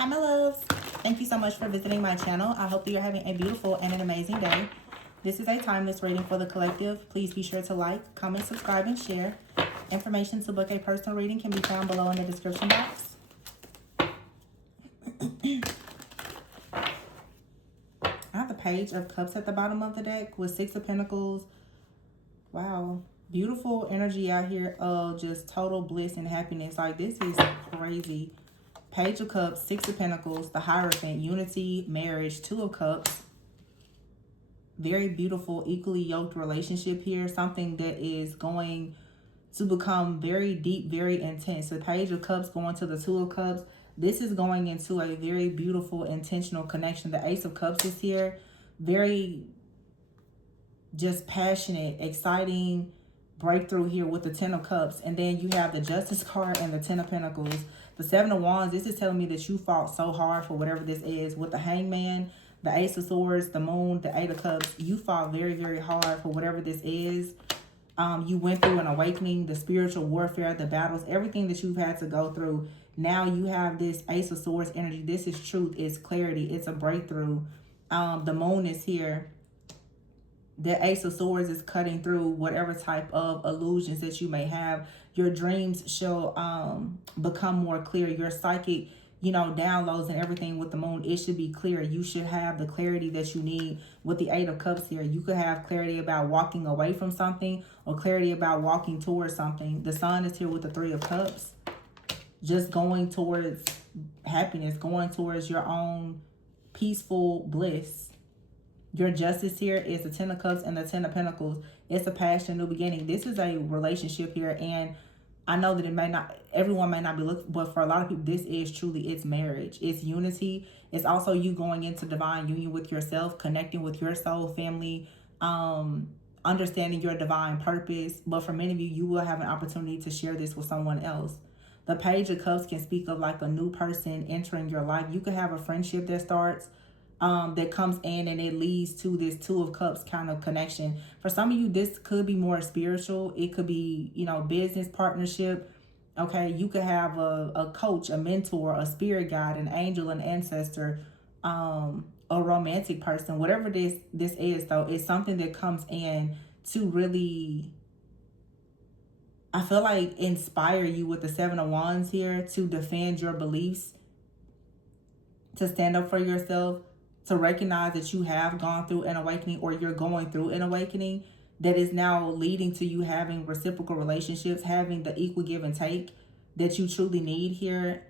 Hi, my loves. Thank you so much for visiting my channel. I hope that you're having a beautiful and an amazing day. This is a timeless reading for the collective. Please be sure to like, comment, subscribe, and share. Information to book a personal reading can be found below in the description box. I have the Page of Cups at the bottom of the deck with Six of Pentacles. Wow. Beautiful energy out here of just total bliss and happiness. Like, this is crazy. Page of Cups, Six of Pentacles, the Hierophant, unity, marriage, Two of Cups. Very beautiful, equally yoked relationship here. Something that is going to become very deep, very intense. The Page of Cups going to the Two of Cups. This is going into a very beautiful, intentional connection. The Ace of Cups is here. Very just passionate, exciting breakthrough here with the Ten of Cups. And then you have the Justice card and the Ten of Pentacles. The Seven of Wands, this is telling me that you fought so hard for whatever this is. With the Hangman, the Ace of Swords, the Moon, the Eight of Cups, you fought very, very hard for whatever this is. You went through an awakening, the spiritual warfare, the battles, everything that you've had to go through. Now you have this Ace of Swords energy. This is truth. It's clarity. It's a breakthrough. The Moon is here. The Ace of Swords is cutting through whatever type of illusions that you may have. Your dreams shall become more clear. Your psychic, downloads and everything with the Moon, it should be clear. You should have the clarity that you need with the Eight of Cups here. You could have clarity about walking away from something or clarity about walking towards something. The Sun is here with the Three of Cups. Just going towards happiness, going towards your own peaceful bliss. Your Justice here is the Ten of Cups and the Ten of Pentacles. It's a passion, new beginning. This is a relationship here, and I know that everyone may not be looking, but for a lot of people, this is truly, it's marriage. It's unity. It's also you going into divine union with yourself, connecting with your soul, family, understanding your divine purpose. But for many of you, you will have an opportunity to share this with someone else. The Page of Cups can speak of like a new person entering your life. You could have a friendship that starts, that comes in and it leads to this Two of Cups kind of connection. For some of you, this could be more spiritual. It could be, business partnership. Okay, you could have a coach, a mentor, a spirit guide, an angel, an ancestor, a romantic person. Whatever this is, though, it's something that comes in to really, I feel like, inspire you with the Seven of Wands here to defend your beliefs, to stand up for yourself, to recognize that you have gone through an awakening or you're going through an awakening that is now leading to you having reciprocal relationships, having the equal give and take that you truly need here.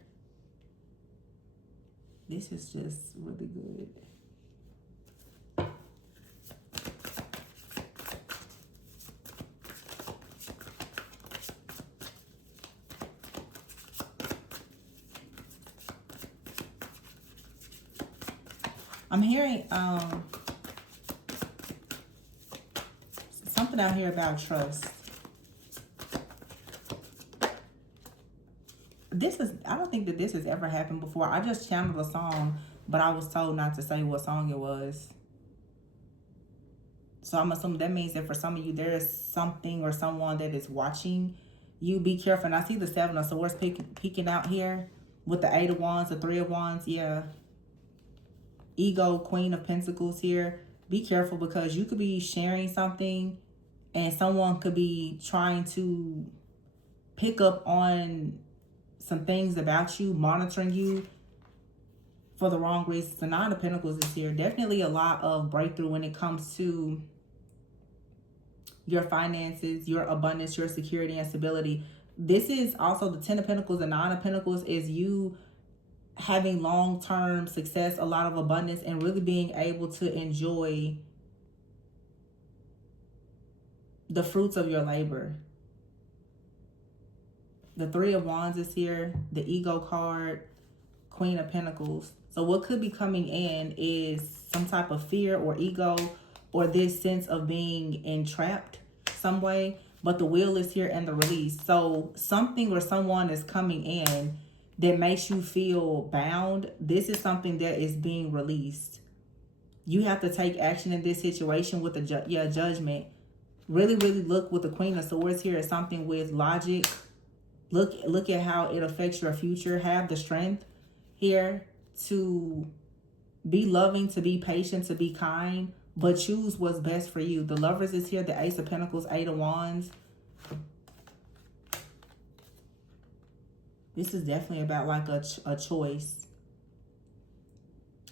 This is just really good. I'm hearing something out here about trust. I don't think that this has ever happened before. I just channeled a song, but I was told not to say what song it was. So I'm assuming that means that for some of you, there is something or someone that is watching you. Be careful. And I see the Seven of Swords peeking out here with the Eight of Wands, the Three of Wands. Yeah. Ego, Queen of Pentacles here. Be careful because you could be sharing something and someone could be trying to pick up on some things about you, monitoring you for the wrong reasons. The Nine of Pentacles is here. Definitely a lot of breakthrough when it comes to your finances, your abundance, your security and stability. This is also the Ten of Pentacles. The Nine of Pentacles is you having long-term success, a lot of abundance, and really being able to enjoy the fruits of your labor. The Three of Wands is here, the Ego card, Queen of Pentacles. So what could be coming in is some type of fear or ego or this sense of being entrapped some way. But the Wheel is here and the Release. So something or someone is coming in that makes you feel bound. This is something that is being released. You have to take action in this situation with a judgment. Really, really look with the Queen of Swords here at something with logic. Look at how it affects your future. Have the strength here to be loving, to be patient, to be kind, but choose what's best for you. The Lovers is here, the Ace of Pentacles, Eight of Wands. This is definitely about like a choice.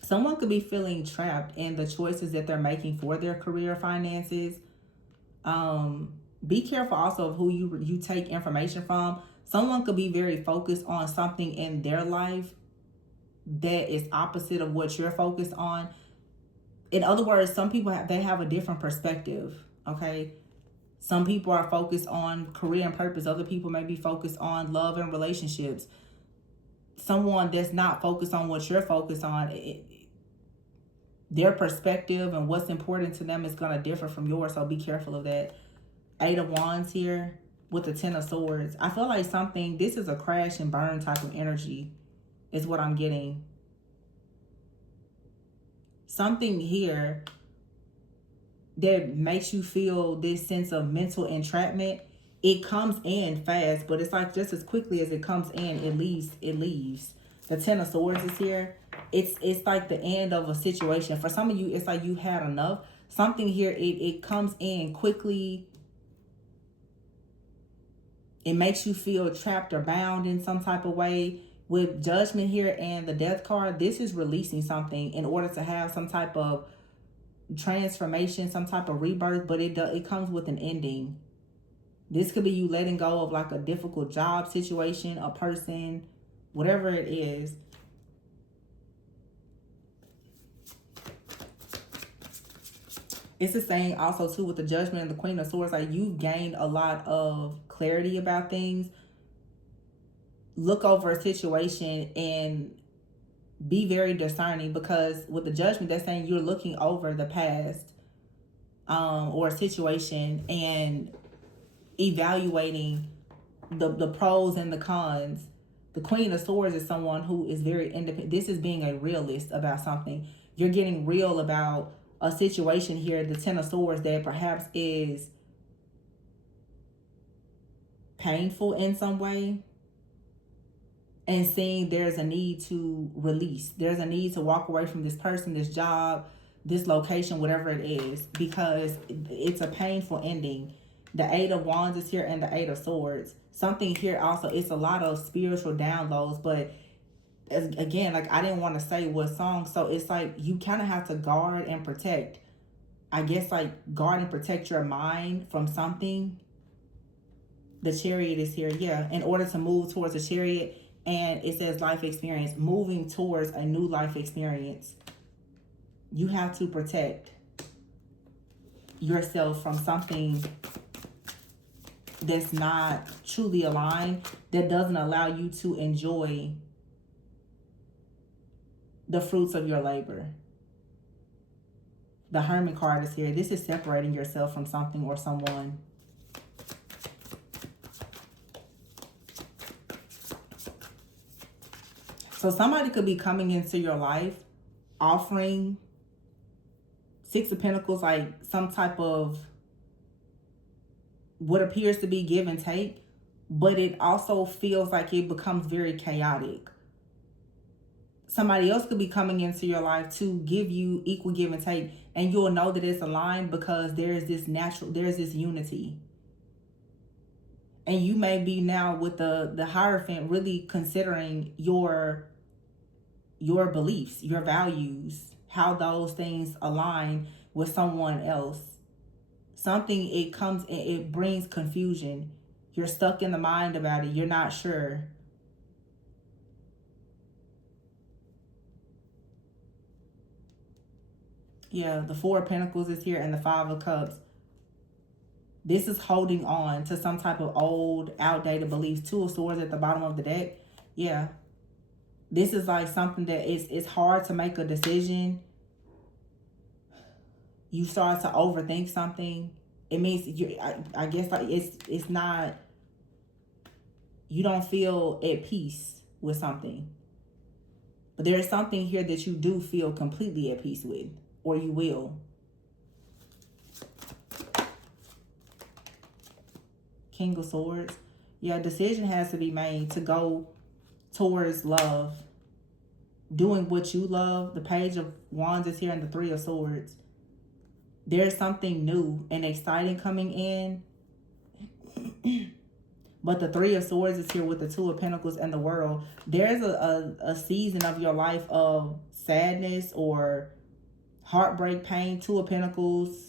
Someone could be feeling trapped in the choices that they're making for their career, finances. Be careful also of who you take information from. Someone could be very focused on something in their life that is opposite of what you're focused on. In other words, some people they have a different perspective, okay? Some people are focused on career and purpose. Other people may be focused on love and relationships. Someone that's not focused on what you're focused on, their perspective and what's important to them is going to differ from yours, so be careful of that. Eight of Wands here with the Ten of Swords. I feel like this is a crash and burn type of energy is what I'm getting. Something here that makes you feel this sense of mental entrapment, it comes in fast, but it's like just as quickly as it comes in, it leaves. The Ten of Swords is here. It's like the end of a situation. For some of you, it's like you had enough. Something here, it comes in quickly. It makes you feel trapped or bound in some type of way. With Judgment here and the Death card, this is releasing something in order to have some type of transformation, some type of rebirth, but it comes with an ending. This could be you letting go of like a difficult job situation, a person, whatever it is. It's the same also too with the Judgment and the Queen of Swords. Like you've gained a lot of clarity about things. Look over a situation and be very discerning, because with the Judgment, that's saying you're looking over the past or a situation and evaluating the pros and the cons. The Queen of Swords is someone who is very independent. This is being a realist about something. You're getting real about a situation here. The Ten of Swords that perhaps is painful in some way, and seeing there's a need to release. There's a need to walk away from this person, this job, this location, whatever it is, because it's a painful ending. The Eight of Wands is here and the Eight of Swords. Something here also, it's a lot of spiritual downloads, but again, like I didn't want to say what song, so it's like you kind of have to guard and protect. I guess like guard and protect your mind from something. The Chariot is here, yeah, in order to move towards the Chariot. And it says life experience, moving towards a new life experience. You have to protect yourself from something that's not truly aligned, that doesn't allow you to enjoy the fruits of your labor. The Hermit card is here. This is separating yourself from something or someone. So somebody could be coming into your life offering Six of Pentacles, like some type of what appears to be give and take, but it also feels like it becomes very chaotic. Somebody else could be coming into your life to give you equal give and take, and you'll know that it's aligned because there's this unity. And you may be now with the Hierophant really considering your beliefs, your values, how those things align with someone else. Something, it brings confusion. You're stuck in the mind about it. You're not sure. Yeah, the Four of Pentacles is here and the Five of Cups. This is holding on to some type of old, outdated beliefs. Two of Swords at the bottom of the deck. Yeah. This is like something that it's hard to make a decision. You start to overthink something. It means I guess like it's not, you don't feel at peace with something. But there is something here that you do feel completely at peace with, or you will. King of Swords. Yeah, a decision has to be made to go towards love. doing what you love. The Page of Wands is here and the Three of Swords. There's something new and exciting coming in. But the Three of Swords is here with the Two of Pentacles and the World. There's a season of your life of sadness or heartbreak, pain. Two of Pentacles,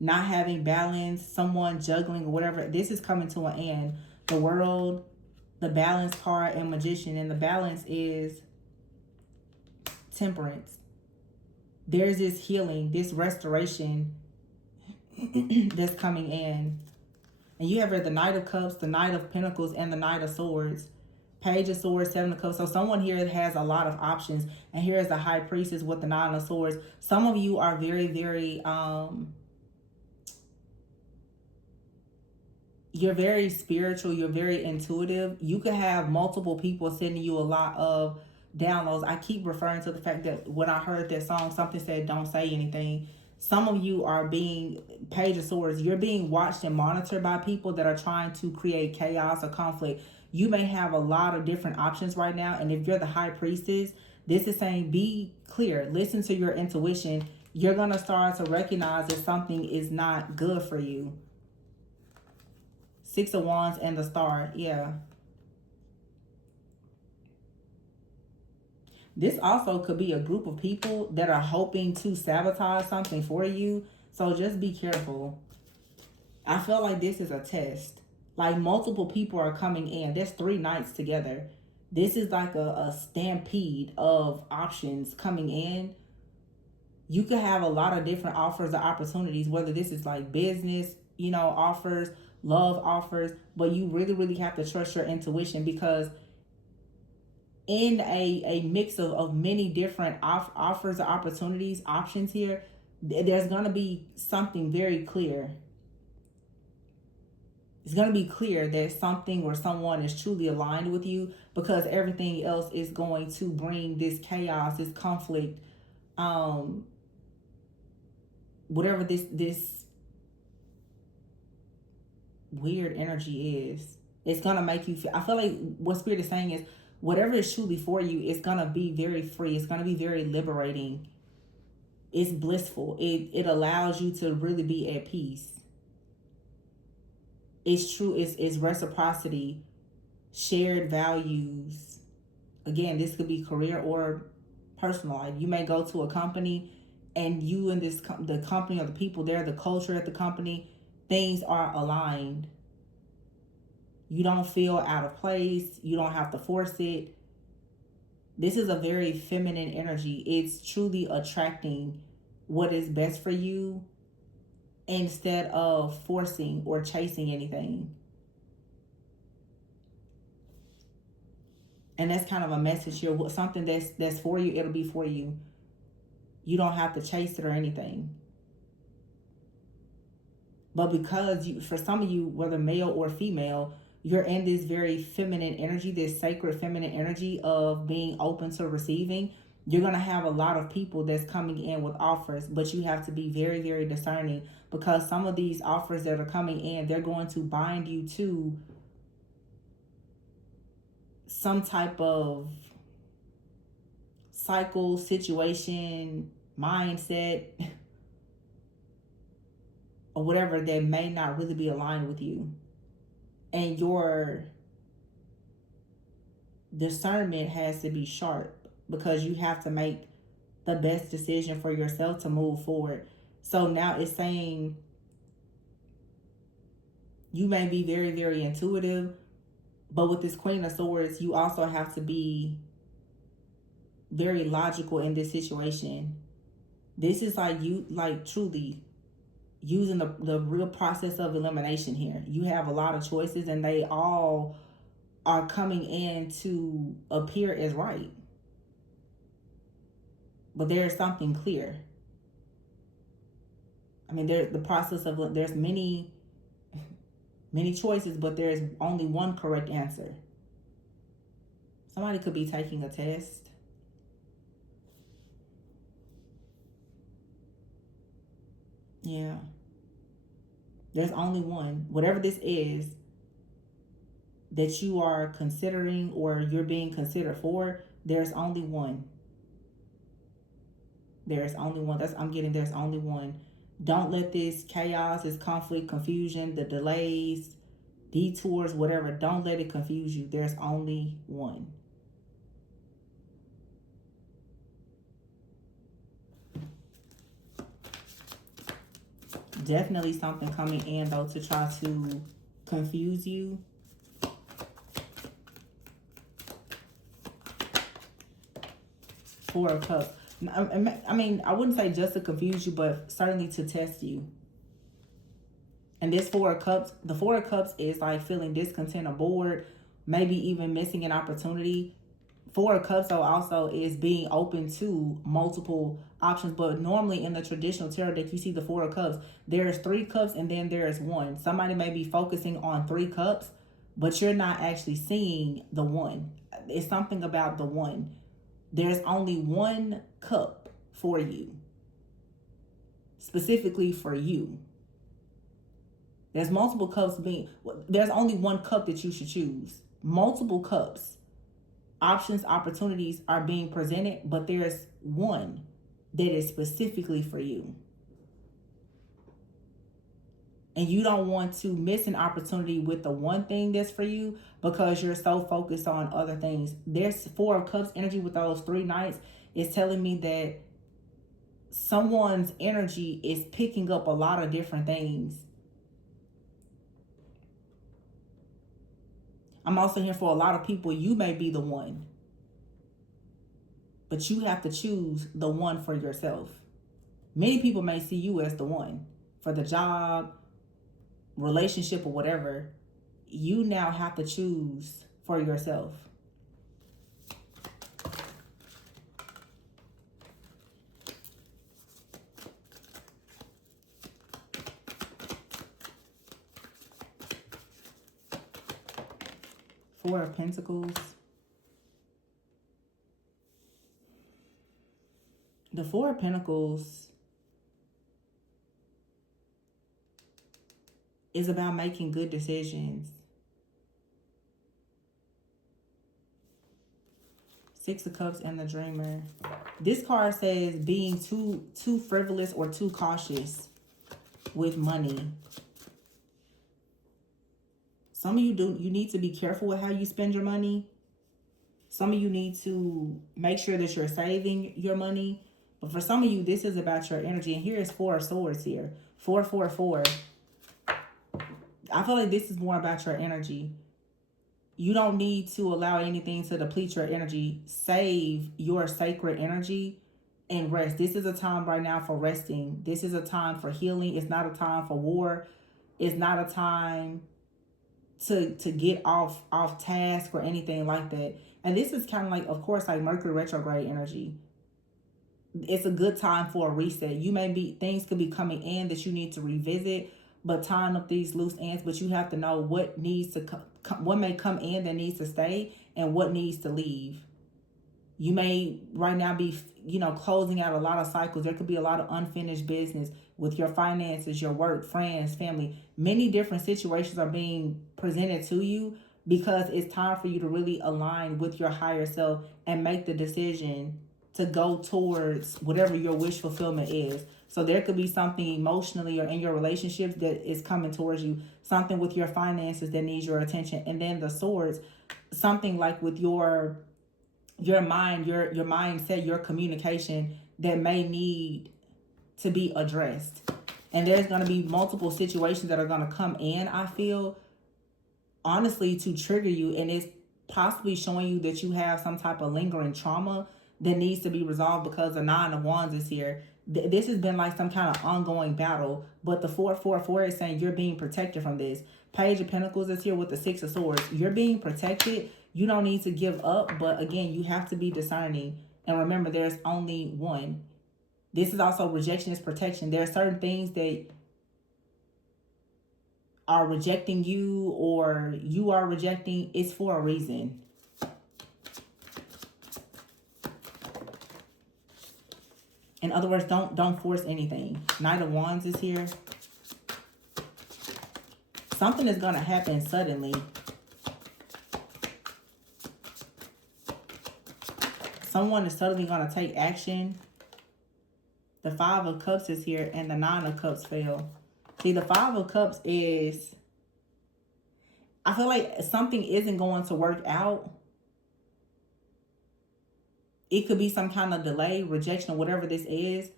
not having balance, someone juggling or whatever. This is coming to an end. The World, the Balance card, and Magician. And the balance is Temperance. There's this healing, this restoration that's coming in. And you have here the Knight of Cups, the Knight of Pentacles, and the Knight of Swords. Page of Swords, Seven of Cups. So someone here has a lot of options. And here is the High Priestess with the Nine of Swords. Some of you are very, very, you're very spiritual. You're very intuitive. You could have multiple people sending you a lot of downloads. I keep referring to the fact that when I heard that song, something said, don't say anything. Some of you are being, Page of Swords, you're being watched and monitored by people that are trying to create chaos or conflict. You may have a lot of different options right now. And if you're the High Priestess, this is saying be clear. Listen to your intuition. You're going to start to recognize that something is not good for you. Six of Wands and the Star. Yeah. This also could be a group of people that are hoping to sabotage something for you. So just be careful. I feel like this is a test. Like multiple people are coming in. There's 3 nights together. This is like a stampede of options coming in. You could have a lot of different offers or opportunities, whether this is like business, you know, offers, love offers. But you really, really have to trust your intuition, because in a mix of many different offers or opportunities, options here, there's going to be something very clear. It's going to be clear that something or someone is truly aligned with you, because everything else is going to bring this chaos, this conflict, whatever this weird energy is. It's going to make you feel, I feel like what Spirit is saying is, whatever is truly for you is going to be very free. It's going to be very liberating. It's blissful. It allows you to really be at peace. It's true. It's reciprocity, shared values. Again, this could be career or personal life. You may go to a company and you and the company or the people there, the culture at the company, things are aligned. You don't feel out of place. You don't have to force it. This is a very feminine energy. It's truly attracting what is best for you instead of forcing or chasing anything. And that's kind of a message here. Something that's for you, it'll be for you. You don't have to chase it or anything. But because for some of you, whether male or female, you're in this very feminine energy, this sacred feminine energy of being open to receiving. You're going to have a lot of people that's coming in with offers, but you have to be very, very discerning, because some of these offers that are coming in, they're going to bind you to some type of cycle, situation, mindset, or whatever that may not really be aligned with you. And your discernment has to be sharp, because you have to make the best decision for yourself to move forward. So now it's saying you may be very, very intuitive, but with this Queen of Swords, you also have to be very logical in this situation. This is like you, like truly using the real process of elimination here. You have a lot of choices and they all are coming in to appear as right. But there's something clear. I mean, there's the process of, there's many choices, but there's only one correct answer. Somebody could be taking a test. Yeah. There's only one. Whatever this is that you are considering or you're being considered for, there's only one. There's only one. I'm getting there's only one. Don't let this chaos, this conflict, confusion, the delays, detours, whatever, don't let it confuse you. There's only one. Definitely something coming in, though, to try to confuse you. Four of Cups. I mean, I wouldn't say just to confuse you, but certainly to test you. And this Four of Cups, the Four of Cups is like feeling discontent or bored, maybe even missing an opportunity. Four of Cups, though, also is being open to multiple options. But normally in the traditional tarot deck, you see the Four of Cups. There's 3 cups and then there's 1. Somebody may be focusing on 3 cups, but you're not actually seeing the 1. It's something about the 1. There's only 1 cup for you. Specifically for you. There's multiple cups there's only 1 cup that you should choose. Multiple cups. Options, opportunities are being presented, but there's 1 that is specifically for you. And you don't want to miss an opportunity with the one thing that's for you because you're so focused on other things. There's 4 of Cups energy with those 3 knights is telling me that someone's energy is picking up a lot of different things. I'm also here for a lot of people, you may be the one. But you have to choose the one for yourself. Many people may see you as the one for the job, relationship, or whatever. You now have to choose for yourself. Four of Pentacles. The Four of Pentacles is about making good decisions. 6 of Cups and the Dreamer. This card says being too frivolous or too cautious with money. Some of you need to be careful with how you spend your money. Some of you need to make sure that you're saving your money. But for some of you, this is about your energy. And here is 4 of Swords here. 4, 4, 4. I feel like this is more about your energy. You don't need to allow anything to deplete your energy. Save your sacred energy and rest. This is a time right now for resting. This is a time for healing. It's not a time for war. It's not a time to get off task or anything like that. And this is kind of like, of course, like Mercury retrograde energy. It's a good time for a reset. Things could be coming in that you need to revisit, but tying up these loose ends. But you have to know what needs to what may come in that needs to stay and what needs to leave. You may right now be, closing out a lot of cycles. There could be a lot of unfinished business with your finances, your work, friends, family. Many different situations are being presented to you because it's time for you to really align with your higher self and make the decision to go towards whatever your wish fulfillment is. So there could be something emotionally or in your relationships that is coming towards you, something with your finances that needs your attention. And then the Swords, something like with your mind, your mindset, your communication that may need to be addressed. And there's going to be multiple situations that are going to come in, I feel, honestly, to trigger you. And it's possibly showing you that you have some type of lingering trauma that needs to be resolved because the 9 of Wands is here. This has been like some kind of ongoing battle. But the 4, 4, 4 is saying you're being protected from this. Page of Pentacles is here with the 6 of Swords. You're being protected. You don't need to give up. But again, you have to be discerning. And remember, there's only one. This is also rejection is protection. There are certain things that are rejecting you or you are rejecting. It's for a reason. In other words, don't force anything. Knight of Wands is here. Something is going to happen suddenly. Someone is suddenly going to take action. The Five of Cups is here and the Nine of Cups fell. See, the Five of Cups is, I feel like something isn't going to work out. It could be some kind of delay, rejection, or whatever this is,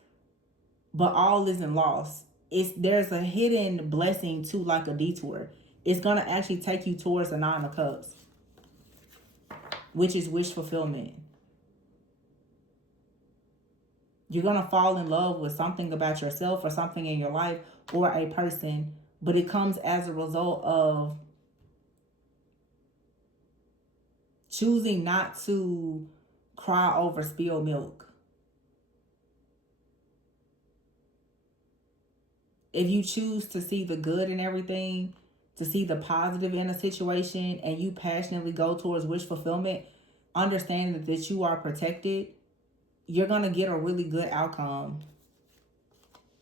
but all isn't lost. There's a hidden blessing to like a detour. It's gonna actually take you towards the Nine of Cups, which is wish fulfillment. You're gonna fall in love with something about yourself or something in your life or a person, but it comes as a result of choosing not to cry over spilled milk. If you choose to see the good in everything, to see the positive in a situation, and you passionately go towards wish fulfillment, understanding that you are protected, you're going to get a really good outcome.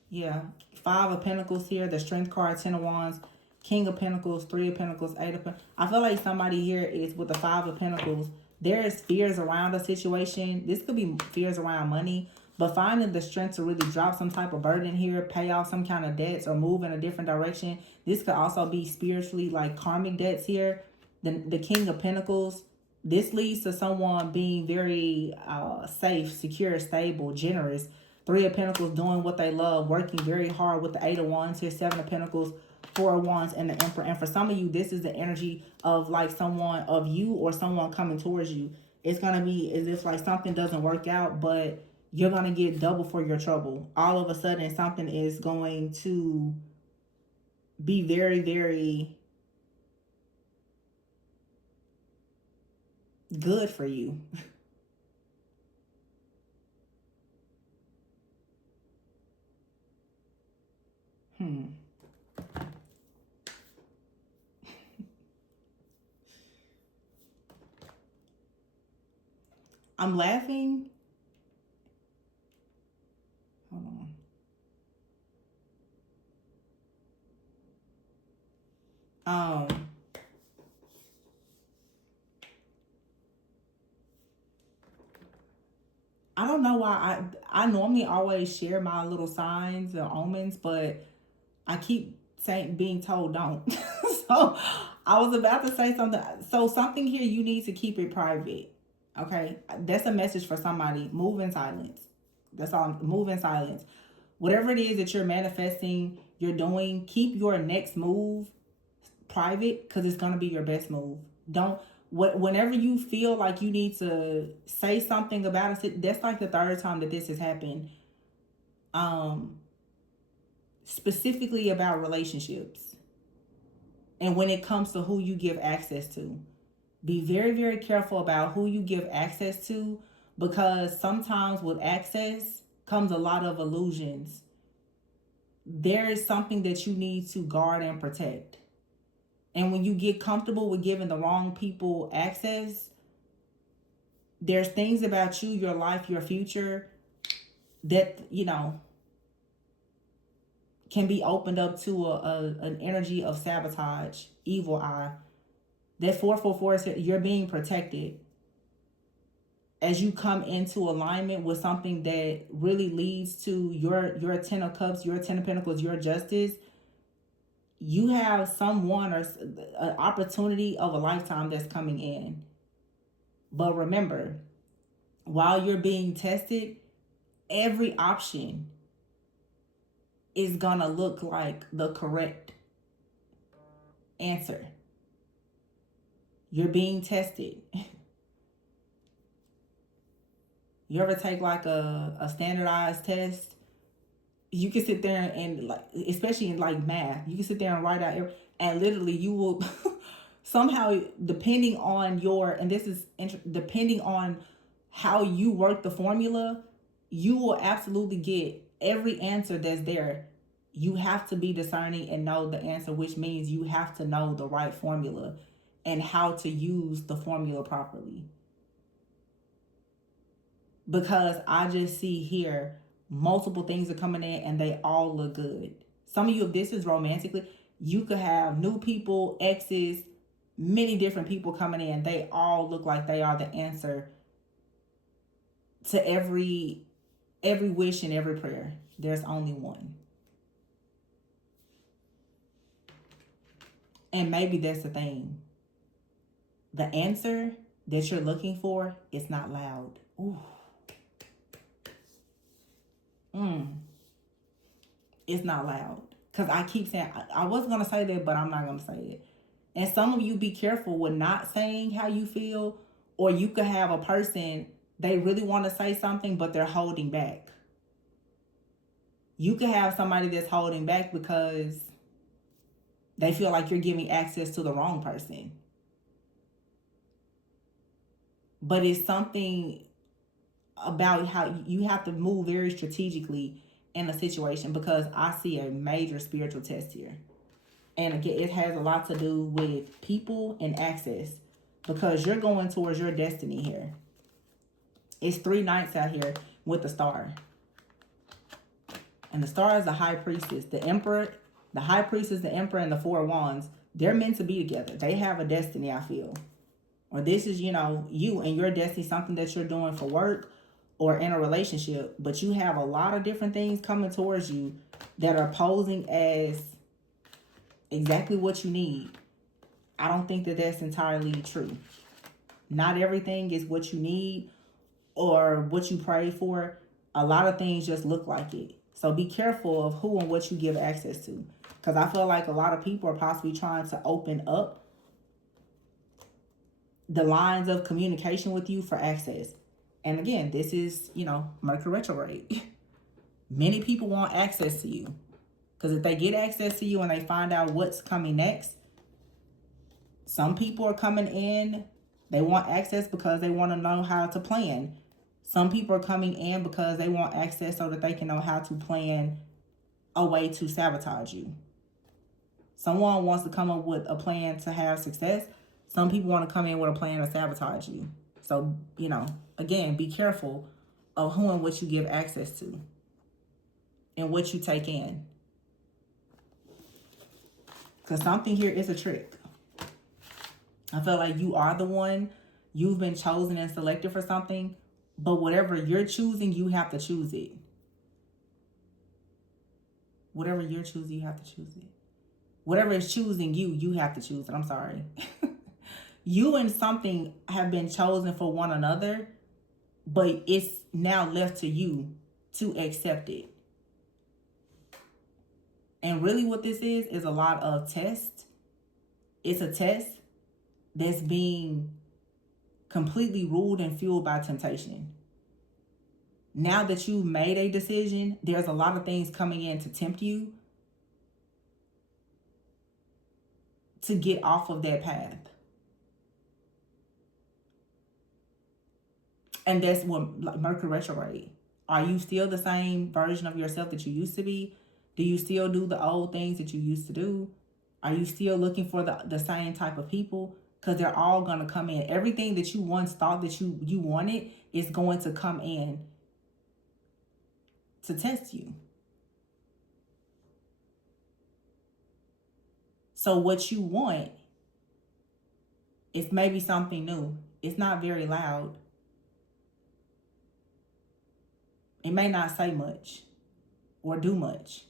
Yeah. Five of Pentacles here, the Strength card, Ten of Wands, King of Pentacles, Three of Pentacles, Eight of Pentacles. I feel like somebody here is with the Five of Pentacles. There is fears around a situation. This could be fears around money, but finding the strength to really drop some type of burden here, pay off some kind of debts, or move in a different direction. This could also be spiritually like karmic debts here. The King of Pentacles. This leads to someone being very safe, secure, stable, generous. Three of Pentacles, doing what they love, working very hard with the Eight of Wands here, Seven of Pentacles, Four of Wands, and the Emperor. And for some of you, this is the energy of like someone of you or someone coming towards you. It's going to be as if like something doesn't work out, but you're going to get double for your trouble. All of a sudden, something is going to be very, very good for you. I'm laughing. Hold on. I don't know why I normally always share my little signs and omens, but I keep being told don't. So I was about to say something. So something here, you need to keep it private. Okay, that's a message for somebody. Move in silence. That's all. Move in silence. Whatever it is that you're manifesting, you're doing, keep your next move private because it's gonna be your best move. Don't whenever you feel like you need to say something about it. That's like the third time that this has happened. Specifically about relationships, and when it comes to who you give access to, be very, very careful about who you give access to, because sometimes with access comes a lot of illusions. There is something that you need to guard and protect. And when you get comfortable with giving the wrong people access, there's things about you, your life, your future that, can be opened up to an energy of sabotage, evil eye. That 444 is you're being protected. As you come into alignment with something that really leads to your Ten of Cups, your Ten of Pentacles, your justice, you have someone or an opportunity of a lifetime that's coming in. But remember, while you're being tested, every option is gonna look like the correct answer. You're being tested. You ever take like a standardized test? You can sit there and like, especially in like math, you can sit there and write out, and literally you will somehow, depending on depending on how you work the formula, you will absolutely get every answer that's there. You have to be discerning and know the answer, which means you have to know the right formula and how to use the formula properly. Because I just see here multiple things are coming in and they all look good. Some of you, if this is romantically, you could have new people, exes, many different people coming in. They all look like they are the answer to every every wish and every prayer. There's only one. And maybe that's the thing. The answer that you're looking for is not loud. Ooh. It's not loud. Because I keep saying, I was going to say that, but I'm not going to say it. And some of you be careful with not saying how you feel. Or you could have a person, they really want to say something, but they're holding back. You could have somebody that's holding back because they feel like you're giving access to the wrong person. But it's something about how you have to move very strategically in a situation, because I see a major spiritual test here. And again, it has a lot to do with people and access, because you're going towards your destiny here. It's 3 knights out here with the star. And the star is the high priestess, the emperor, the high priestess, the emperor, and the 4 wands. They're meant to be together. They have a destiny, I feel. Or this is, you know, you and your destiny, something that you're doing for work or in a relationship. But you have a lot of different things coming towards you that are posing as exactly what you need. I don't think that that's entirely true. Not everything is what you need or what you pray for. A lot of things just look like it. So be careful of who and what you give access to. Because I feel like a lot of people are possibly trying to open up the lines of communication with you for access. And again, this is, you know, Mercury retrograde. Many people want access to you. Because if they get access to you and they find out what's coming next, some people are coming in, they want access because they want to know how to plan. Some people are coming in because they want access so that they can know how to plan a way to sabotage you. Someone wants to come up with a plan to have success. Some people want to come in with a plan to sabotage you. So, you know, again, be careful of who and what you give access to and what you take in. Because something here is a trick. I feel like you are the one. You've been chosen and selected for something. But whatever you're choosing, you have to choose it. Whatever you're choosing, you have to choose it. Whatever is choosing you, you have to choose it. I'm sorry. You and something have been chosen for one another, but it's now left to you to accept it. And really what this is a lot of test. It's a test that's being completely ruled and fueled by temptation. Now that you've made a decision, there's a lot of things coming in to tempt you to get off of that path. And that's what, like, Mercury retrograde. Are you still the same version of yourself that you used to be? Do you still do the old things that you used to do? Are you still looking for the same type of people? Because they're all going to come in. Everything that you once thought that you wanted is going to come in to test you. So what you want is maybe something new. It's not very loud. It may not say much or do much.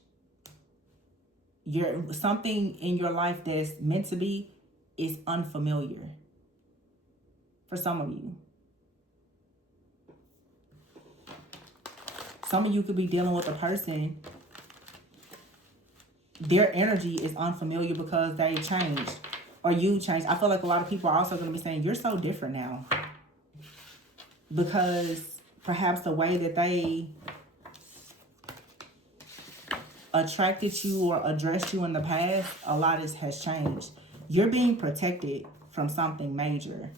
Something in your life that's meant to be is unfamiliar for some of you. Some of you could be dealing with a person, their energy is unfamiliar because they changed or you changed. I feel like a lot of people are also going to be saying, you're so different now. Because perhaps the way that they attracted you or addressed you in the past, a lot has changed. You're being protected from something major.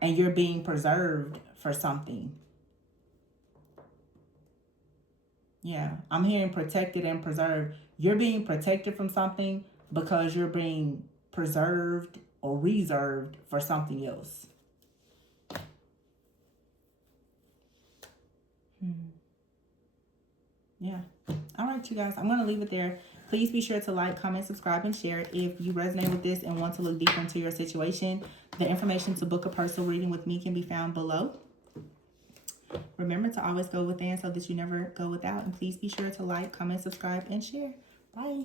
And you're being preserved for something. Yeah, I'm hearing protected and preserved. You're being protected from something because you're being preserved or reserved for something else. Yeah. All right, you guys. I'm going to leave it there. Please be sure to like, comment, subscribe, and share if you resonate with this and want to look deeper into your situation. The information to book a personal reading with me can be found below. Remember to always go within so that you never go without. And please be sure to like, comment, subscribe, and share. Bye.